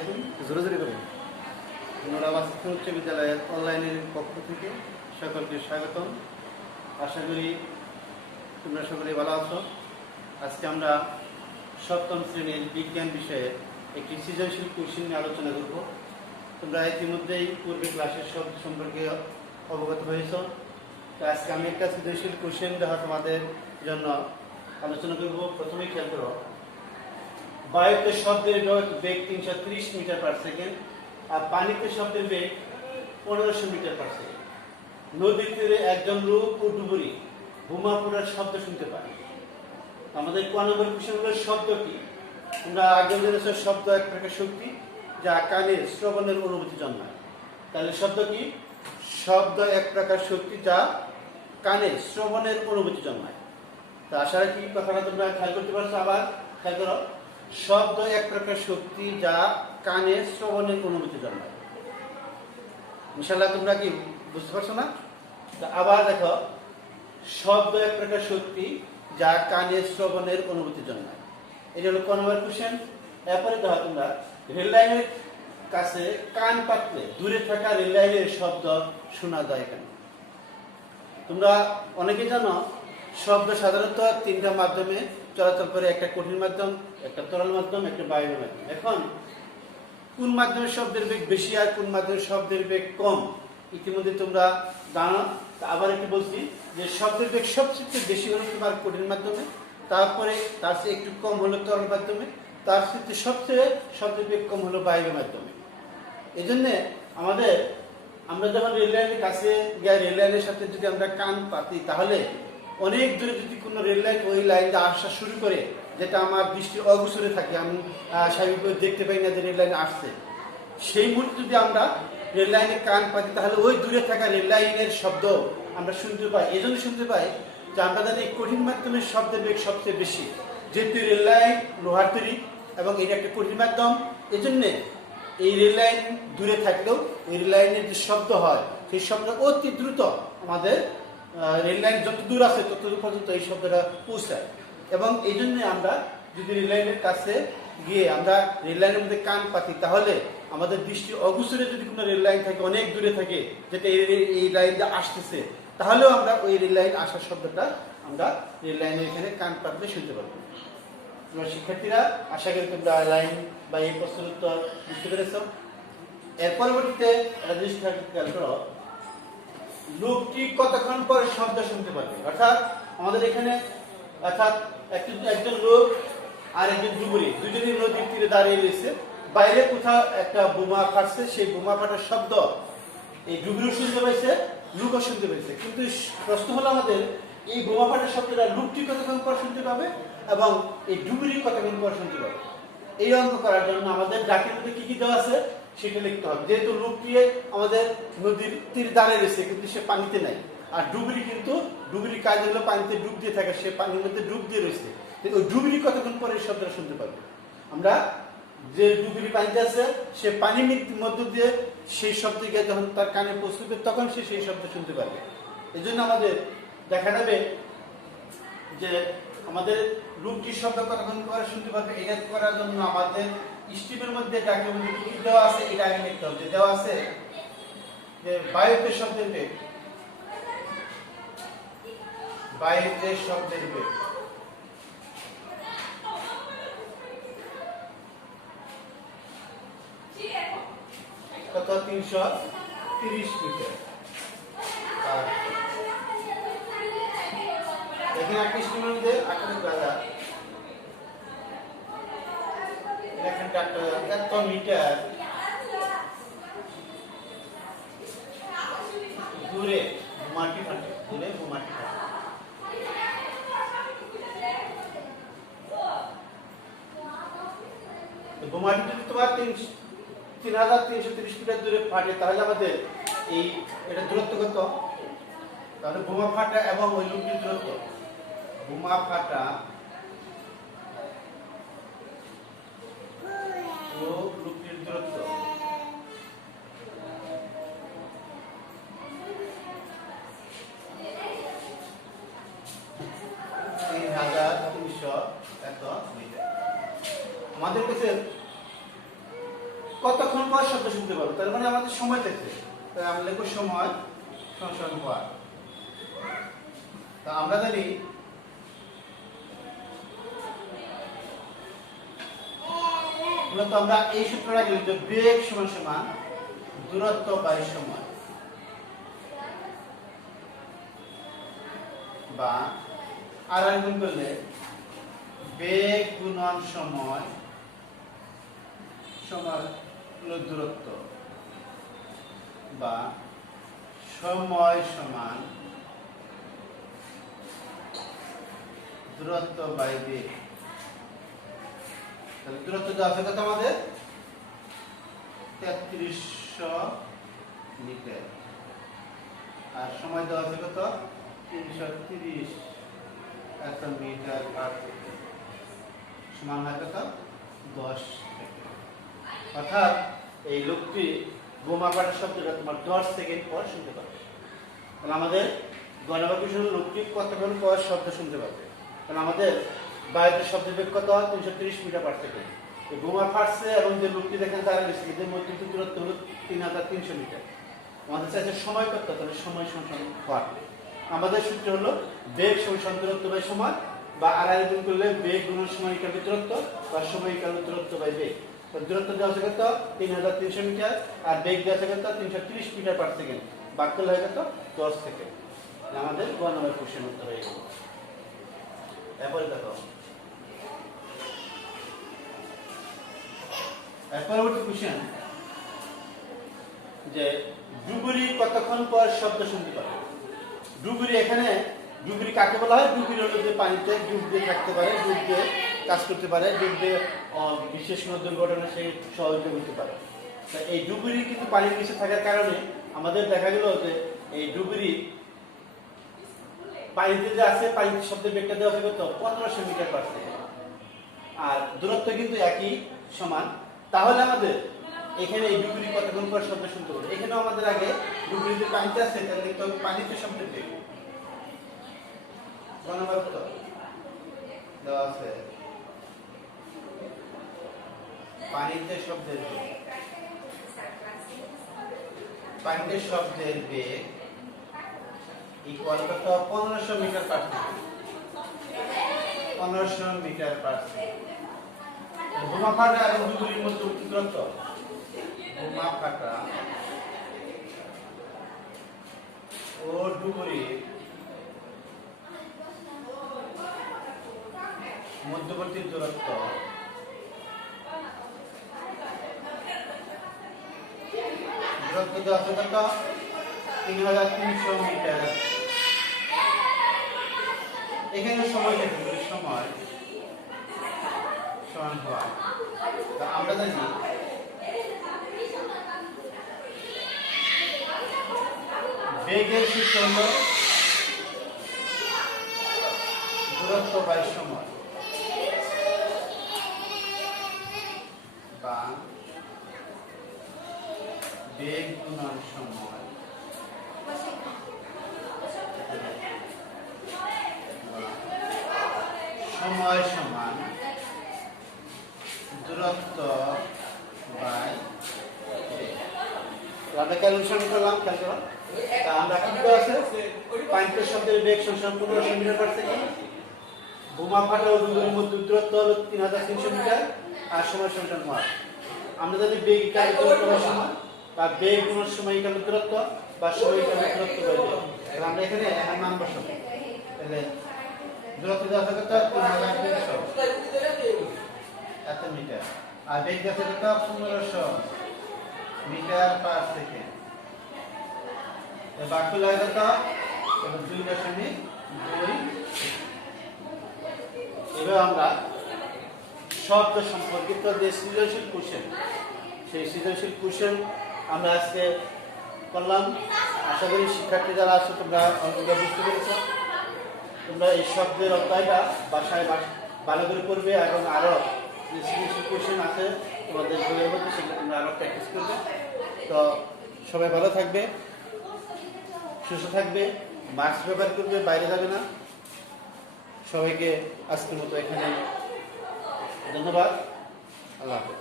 আলাইকুম। জোরে জোরে করুন। নুরাবাদ উচ্চ বিদ্যালয়ের অনলাইনের পক্ষ থেকে সকলকে স্বাগতম। আশা করি তোমরা সকলে ভালো আছো। আজকে আমরা সপ্তম শ্রেণীর বিজ্ঞান বিষয়ে একটি সৃজনশীল কোশ্চেন নিয়ে আলোচনা করব। তোমরা ইতিমধ্যেই পূর্বে ক্লাসের শব্দ সম্পর্কে অবগত হয়েছ। তো আজকে আমি একটা সৃজনশীল কোশ্চেন দেওয়া তোমাদের জন্য আলোচনা করব। প্রথমেই খেয়াল করো, বায়ুতে শব্দের বেগ 330 মিটার পার সেকেন্ড আর পানিতে শব্দের বেগ 1500 মিটার পার সেকেন্ড। নদীর তীরে একজন লোক ও ডুবুরি বোমা পোড়ার শব্দ শুনতে পায়। আমাদের ক নম্বর কোশ্চেন হলো শব্দ কি? আমরা আগে জেনেছি শব্দ এক প্রকার শক্তি যা কানে শ্রবণের অনুভূতি জন্মায়। তাহলে শব্দ কি? শব্দ এক প্রকার শক্তি যা কানে শ্রবণের অনুভূতি জন্মায়। তা আশা রাখি কথাটা তোমরা খেয়াল করতে পারছো। আবার খেয়াল করো, শব্দ এক প্রকার শক্তি যা কানে শ্রবণের অনুভূতি জন্মায়। ইনশাআল্লাহ তোমরা কি বুঝতে পারছো না? আবার দেখো, শব্দ এক প্রকার শক্তি যা কানে শ্রবণের অনুভূতি জন্মায়। এটা হলো ক নম্বর কোশ্চেন। এরপরে দেখো, তোমরা রেল লাইনের কাছে কান পাতলে দূরে থাকা রেল লাইনের শব্দ শোনা যায় কেন? তোমরা অনেকে জানো শব্দ সাধারণত তিনটা মাধ্যমে চলাচল করে, একটা কঠিন মাধ্যম, একটা তরল মাধ্যম, একটা বায়ু মাধ্যম। এখন কোন মাধ্যমে শব্দের বেগ বেশি আর কোন মাধ্যমে শব্দের বেগ কম ইতিমধ্যে তোমরা জানো। আবার একটু বলছি যে শব্দের বেগ সবচেয়ে বেশি হলো তোমার কঠিন মাধ্যমে, তারপরে তার চেয়ে একটু কম হলো তরল মাধ্যমে, তার সাথে সবচেয়ে শব্দের বেগ কম হলো বায়ু মাধ্যমে। এই জন্যে আমরা যখন রেল লাইনের কাছে গিয়ে রেল লাইনের সাথে যদি আমরা কান পাতি, তাহলে অনেক দূরে যদি কোনো রেল লাইন ওই লাইন দিয়ে আসা শুরু করে, যেটা আমার দৃষ্টির অগোচরে থাকে, আমি স্বাভাবিকভাবে দেখতে পাই না যে রেল লাইন আসছে, সেই মুহূর্তে যদি আমরা রেল লাইনে কান পাতি, তাহলে ওই দূরে থাকা রেল লাইনের শব্দ আমরা শুনতে পাই। এই জন্য শুনতে পাই যে আমরা জানি কঠিন মাধ্যমের শব্দের বেগ সবচেয়ে বেশি, যেহেতু রেল লাইন লোহার তৈরি এবং এটা একটা কঠিন মাধ্যম। এই জন্যে এই রেল লাইন দূরে থাকলেও এই রেল লাইনের যে শব্দ হয়, সেই শব্দ অতি দ্রুত আমাদের রেল লাইন যত দূর আছে তত দূর পর্যন্ত এই শব্দটা পৌঁছায়। এবং এই জন্য আমরা যদি রেল লাইনের কাছে গিয়ে আমরা রেল লাইনের মধ্যে কান পাতি, তাহলে আমাদের দৃষ্টি অগোচরে যদি কোনো রেল লাইন থাকে, অনেক দূরে থাকে, যেটা এই লাইনটা আসতেছে, তাহলেও আমরা ওই রেল লাইন আসার শব্দটা আমরা রেল লাইনের এখানে কান পাতলে শুনতে পারবো। তোমার শিক্ষার্থীরা, আশা করি তোমরা লাইন বা এই প্রশ্নের উত্তর বুঝতে পেরেছ। এর পরবর্তীতে একটা জিনিস খেয়াল করো, লোকটি কতক্ষণ পরে শব্দ শুনতে পারবে। অর্থাৎ আমাদের এখানে একজন লোক আর একজন ডুবুরি দুজনই নদীর তীরে দাঁড়িয়ে রয়েছে। বাইরে কোথাও একটা বোমা ফাটছে, সেই বোমা ফাটার শব্দ এই ডুবুরিও শুনতে পাইছে, লোকও শুনতে পাইছে। কিন্তু প্রশ্ন হলো আমাদের, এই বোমা ফাটার শব্দটা লোকটি কতক্ষণ পর শুনতে পাবে এবং এই ডুবুরি কতক্ষণ পর শুনতে পাবে? এই অঙ্ক করার জন্য আমাদের ডাকের মধ্যে কি কি দেওয়া আছে সেটা লিখতে হবে। যেহেতু লোকটি আমাদের নদীর তীরে দাঁড়িয়ে রয়েছে কিন্তু সে পানিতে নাই, আর ডুবুরির কাজ হলো পানিতে ডুব দিয়ে থাকে, সে পানির মধ্যে ডুব দিয়ে রয়েছে। ওই ডুবুরি কতক্ষণ পরে এই শব্দটা শুনতে পাবে? আমরা যে ডুবুরি পানিতে আছে, সে পানির মধ্য দিয়ে সেই শব্দ গিয়ে যখন তার কানে পৌঁছবে, তখন সে সেই শব্দ শুনতে পারবে। এই জন্য আমাদের দেখা যাবে যে আমাদের লোকটির শব্দ কতক্ষণ পরে শুনতে পারবে। এটা করার জন্য আমাদের স্টিমের মধ্যে ডাকের মধ্যে কি দেওয়া আছে এটা আগে লিখতে হবে। দেওয়া আছে যে বায়ুতে শব্দের বেগ, বায়ুতে শব্দের বেগ কত? 330 মিটার। এখানে একটা স্টিমের মধ্যে এত মিটার দূরে বোমাটি ফাটে, বোমাটি ফাটে। বোমাটি যদি তোমার 3330 মিটার দূরে ফাটে, তাহলে আমাদের এটা দূরত্ব কত? তাহলে বোমা ফাটা এবং ওই লোকটির দূরত্ব, বোমা ফাটা ও লোকটির দূরত্ব এত মিটার। আমাদের কাছে কতক্ষণ পর শব্দ শুনতে পাবো, তার মানে আমাদের সময় থাকবে। তাই আমরা লিখব সময় সমান পর। তা আমরা জানি মূলত আমরা এই সূত্রটা লিখব যে বেগ সমান সমান দূরত্ব বাই সময়, বা আর গুণ করলে বেগ গুণন সময় সমান দূরত্ব, বা সময় সমান দূরত্ব বাই বেগ। তাহলে দূরত্ব দেওয়া আছে কত আমাদের 3300 মিটার, আর সময় দেওয়া আছে কত 330 মিটার পার সেকেন্ড, সমান হয় কত 10 সেকেন্ড। অর্থাৎ এই লোকটি বোমা ফাটার শব্দটা তোমার 10 সেকেন্ড পর শুনতে পাবে। তাহলে আমাদের গণবাক্য লোকটি কতক্ষণ পর শব্দ শুনতে পাবে। তাহলে আমাদের বায়ুতে শব্দের বেগ কত 330 মিটার পার সেকেন্ড। এই বোমা ফাটছে এবং যে লোকটি দেখেন তার এদের মধ্যে দূরত্ব হলো 3300 মিটার। আমাদের চাইছে সময় কত, তাহলে সময় সমান পর। আমাদের সূত্র হলো বেগ সমান দূরত্ব বাই সময়, বা আর গুণ করলে বেগ গুণন সময় ইকুয়াল দূরত্ব, বা সময় ইকুয়াল দূরত্ব বাই বেগ। তো দূরত্ব দেওয়া আছে কত 3300 মিটার, আর বেগ দেওয়া আছে কত 330 মিটার পার সেকেন্ড, বাক্য হয়ে কত 10 সেকেন্ড। আমাদের 1 নম্বর কোশ্চেন উত্তর হয়ে গেল। এরপরে দেখো পরবর্তী কোশ্চেন, যে ডুবুরি কতক্ষণ পর শব্দ শুনতে পাবে। ডুবুরি, এখানে ডুবুরি কাকে বলা হয়? ডুবুরি হলো যে পানিতে ডুব দিয়ে থাকতে পারে, ডুব দিয়ে কাজ করতে পারে, ডুব দিয়ে বিশেষ কোনো দুর্ঘটনা সে সহযোগিতা করতে পারে। তা এই ডুবুরি কিন্তু পানির নিচে থাকার কারণে আমাদের দেখা গেল যে এই ডুবুরি পানিতে যে আছে, পানিতে শব্দের বেগটা দেওয়া আছে কত 1500 মিটার পার সেকেন্ড, আর দূরত্ব কিন্তু একই সমান। তাহলে আমাদের এখানে এই ডুবুরি কতক্ষণ পর শব্দ শুনতে পাবে। এখানেও আমাদের আগে ডুবুরি যে পানিতে আছে তাহলে লিখতে হবে পানিতে শব্দের বেগ। দেওয়া আছে পানিতে শব্দের বেগ, পানিতে শব্দের বেগ ইকুয়াল কত 1500 metre per second, 1500 metre per second. বোমা ফাটা এবং ডুবুরির মধ্যে দূরত্ব, বোমা ফাটা ও ডুবুরির মধ্যবর্তী দূরত্ব দেওয়া আছে কত 3300 মিটার। এখানে সময় থাকবে, সময় সমান হয়। আমরা জানি বেগের সূত্র হলো দূরত্ব বাই সময়, বা বেগ গুণন সময়, সময় সমান দূরত্ব বাই বেগ। আমরা ক্যালকুলেশন করলাম, আমরা কি আছে পানিতে শব্দের বেগ সমান 1500 মিটার পার সেকেন্ড, বোমা ফাটা ও ডুবুরির মধ্যে দূরত্ব হলো 3300 মিটার, আর সময় সমান হয়। আমরা যদি বেগ ইকুয়াল দূরত্ব বাই সময়, বা বেগ গুণন সময় ইকুয়াল দূরত্ব, বা সময় ইকুয়াল দূরত্ব বাই বেগ। তাহলে আমরা এখানে এখন মান বসাবো। তাহলে দূরত্ব দেওয়া আছে কত 3300 মিটার, আর বেগ দেওয়া আছে কত 1500 মিটার পার সেকেন্ড। বাক্য লাগে কত 2.2। এবার আমরা শব্দ সম্পর্কিত যে সৃজনশীল কোশ্চেন, সেই সৃজনশীল কোশ্চেন আমরা আজকে করলাম। আশা করি শিক্ষার্থী যারা আছে তোমরা অঙ্কটা বুঝতে পেরেছো। তোমরা এই শব্দের অধ্যায়টা বাসায় ভালো করে করবে, এবং আরো যে সৃজনশীল কোশ্চেন আছে তোমাদের বইয়ের মধ্যে সেগুলো তোমরা আরো প্র্যাকটিস করবে। তো সবাই ভালো থাকবে, সুস্থ থাকবে, মাস্ক ব্যবহার করবে, বাইরে যাবে না। সবাইকে আজকের মতো এখানে ধন্যবাদ। আল্লাহ হাফেজ।